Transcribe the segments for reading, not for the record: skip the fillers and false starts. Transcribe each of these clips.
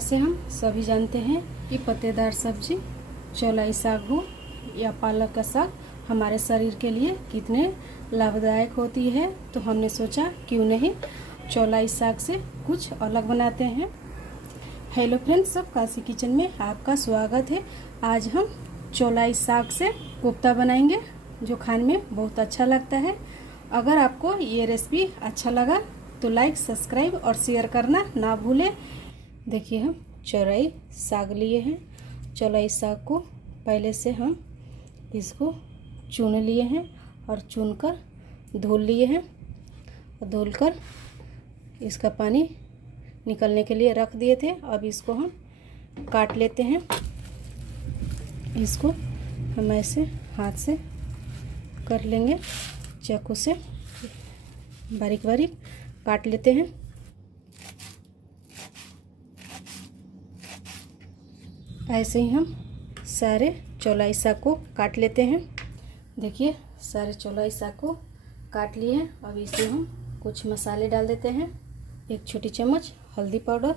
जैसे हम सभी जानते हैं कि पत्तेदार सब्जी चौलाई साग हो या पालक का साग हमारे शरीर के लिए कितने लाभदायक होती है, तो हमने सोचा क्यों नहीं चौलाई साग से कुछ अलग बनाते हैं। हेलो फ्रेंड्स, सब काशी किचन में आपका स्वागत है। आज हम चौलाई साग से कोफ्ता बनाएंगे जो खाने में बहुत अच्छा लगता है। अगर आपको ये रेसिपी अच्छा लगा तो लाइक, सब्सक्राइब और शेयर करना ना भूलें। देखिए, हम चौलाई साग लिए हैं। चौलाई साग को पहले से हम इसको चुन लिए हैं और चुनकर धुल लिए हैं और धुलकर इसका पानी निकलने के लिए रख दिए थे। अब इसको हम काट लेते हैं। इसको हम ऐसे हाथ से कर लेंगे, चाकू से बारीक बारीक काट लेते हैं। ऐसे ही हम सारे चौलाई साग को काट लेते हैं। देखिए, सारे चौलाई साग को काट लिए हैं। अब इसमें हम कुछ मसाले डाल देते हैं। 1 छोटी चम्मच हल्दी पाउडर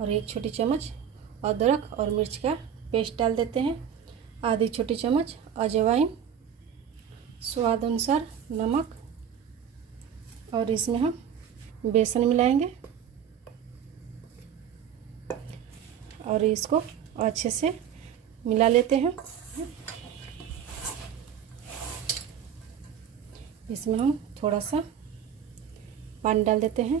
और 1 छोटी चम्मच अदरक और मिर्च का पेस्ट डाल देते हैं। आधी छोटी चम्मच अजवाइन, स्वाद अनुसार नमक और इसमें हम बेसन मिलाएंगे और इसको अच्छे से मिला लेते हैं। इसमें हम थोड़ा सा पानी डाल देते हैं।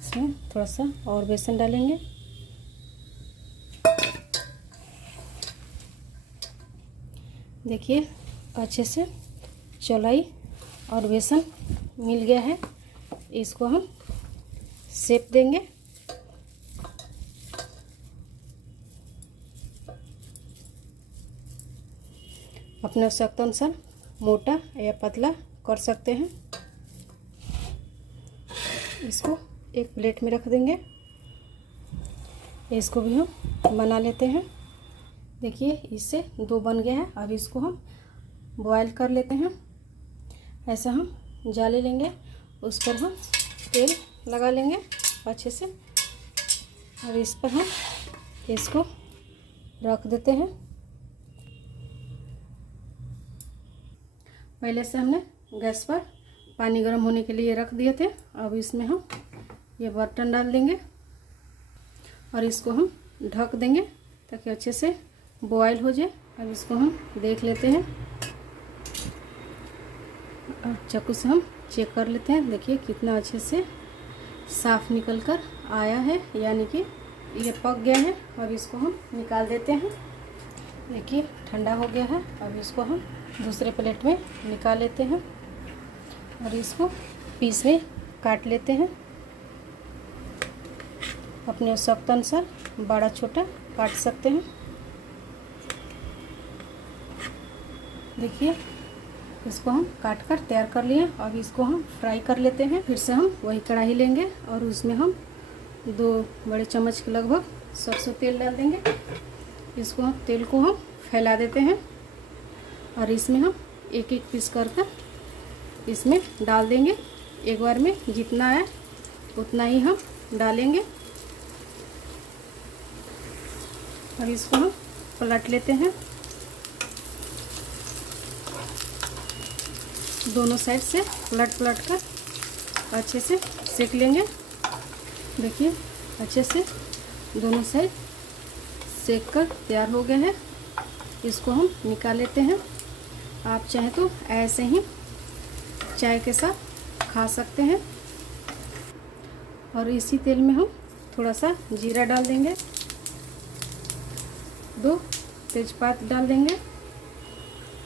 इसमें थोड़ा सा और बेसन डालेंगे। देखिए, अच्छे से चौलाई और बेसन मिल गया है। इसको हम सेक देंगे। अपने आवश्यकता अनुसार मोटा या पतला कर सकते हैं। इसको एक प्लेट में रख देंगे। इसको भी हम बना लेते हैं। देखिए, इससे 2 बन गया है। अब इसको हम बॉयल कर लेते हैं। ऐसा हम जाली लेंगे, उस पर हम तेल लगा लेंगे अच्छे से और इस पर हम इसको रख देते हैं। पहले से हमने गैस पर पानी गर्म होने के लिए रख दिए थे। अब इसमें हम ये बर्तन डाल देंगे और इसको हम ढक देंगे ताकि अच्छे से बॉयल हो जाए। अब इसको हम देख लेते हैं और चाकू से हम चेक कर लेते हैं। देखिए, कितना अच्छे से साफ निकल कर आया है, यानी कि ये पक गया है। अब इसको हम निकाल देते हैं। देखिए, ठंडा हो गया है। अब इसको हम दूसरे प्लेट में निकाल लेते हैं और इसको पीस में काट लेते हैं। अपने आवश्यकता अनुसार बड़ा छोटा काट सकते हैं। देखिए, इसको हम काट कर तैयार कर लिए। अब इसको हम फ्राई कर लेते हैं। फिर से हम वही कढ़ाई लेंगे और उसमें हम 2 बड़े चम्मच के लगभग सरसों तेल डाल देंगे। इसको हम तेल को हम फैला देते हैं और इसमें हम एक पीस कर इसमें डाल देंगे। एक बार में जितना है उतना ही हम डालेंगे और इसको हम पलट लेते हैं। दोनों साइड से पलट कर अच्छे से सेक लेंगे। देखिए, अच्छे से दोनों साइड सेक कर तैयार हो गए हैं। इसको हम निकाल लेते हैं। आप चाहें तो ऐसे ही चाय के साथ खा सकते हैं। और इसी तेल में हम थोड़ा सा जीरा डाल देंगे, 2 तेजपात डाल देंगे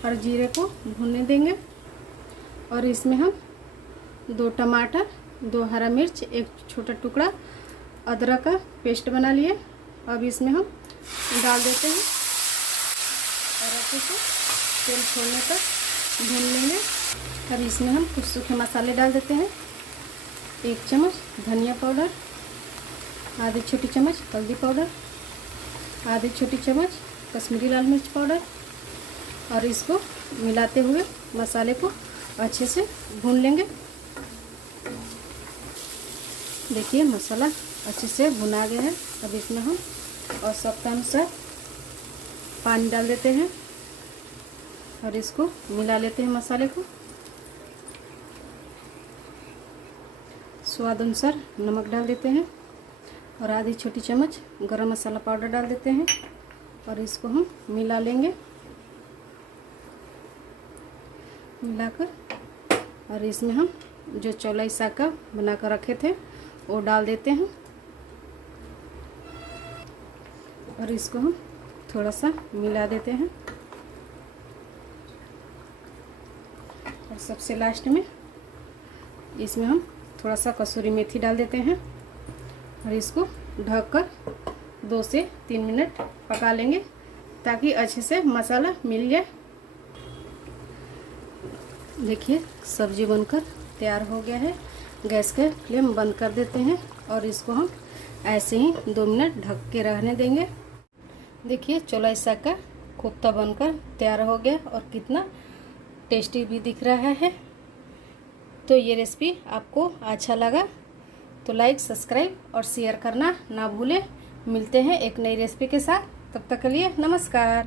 और जीरे को भूनने देंगे। और इसमें हम 2 टमाटर, 2 हरा मिर्च, 1 छोटा टुकड़ा अदरक का पेस्ट बना लिए। अब इसमें हम डाल देते हैं और अच्छे से तेल छोड़ने तक भून लेंगे। अब इसमें हम कुछ सूखे मसाले डाल देते हैं। 1 चम्मच धनिया पाउडर, आधी छोटी चम्मच हल्दी पाउडर, आधी छोटी चम्मच कश्मीरी लाल मिर्च पाउडर और इसको मिलाते हुए मसाले को अच्छे से भून लेंगे। देखिए मसाला अच्छे से भुना गया है। अब इसमें हम आवश्यकता अनुसार पानी डाल देते हैं और इसको मिला लेते हैं मसाले को। स्वाद अनुसार नमक डाल देते हैं और आधी छोटी चम्मच गरम मसाला पाउडर डाल देते हैं और इसको हम मिला लेंगे। मिलाकर और इसमें हम जो चौलाई साग का बना कर रखे थे वो डाल देते हैं और इसको हम थोड़ा सा मिला देते हैं। और सबसे लास्ट में इसमें हम थोड़ा सा कसूरी मेथी डाल देते हैं और इसको ढककर 2 से 3 मिनट पका लेंगे ताकि अच्छे से मसाला मिल जाए। देखिए सब्जी बनकर तैयार हो गया है। गैस का फ्लेम बंद कर देते हैं और इसको हम ऐसे ही 2 मिनट ढक के रहने देंगे। देखिए चौलाई साग का कोफ्ता बनकर तैयार हो गया और कितना टेस्टी भी दिख रहा है। तो ये रेसिपी आपको अच्छा लगा तो लाइक, सब्सक्राइब और शेयर करना ना भूलें। मिलते हैं एक नई रेसिपी के साथ, तब तक के लिए नमस्कार।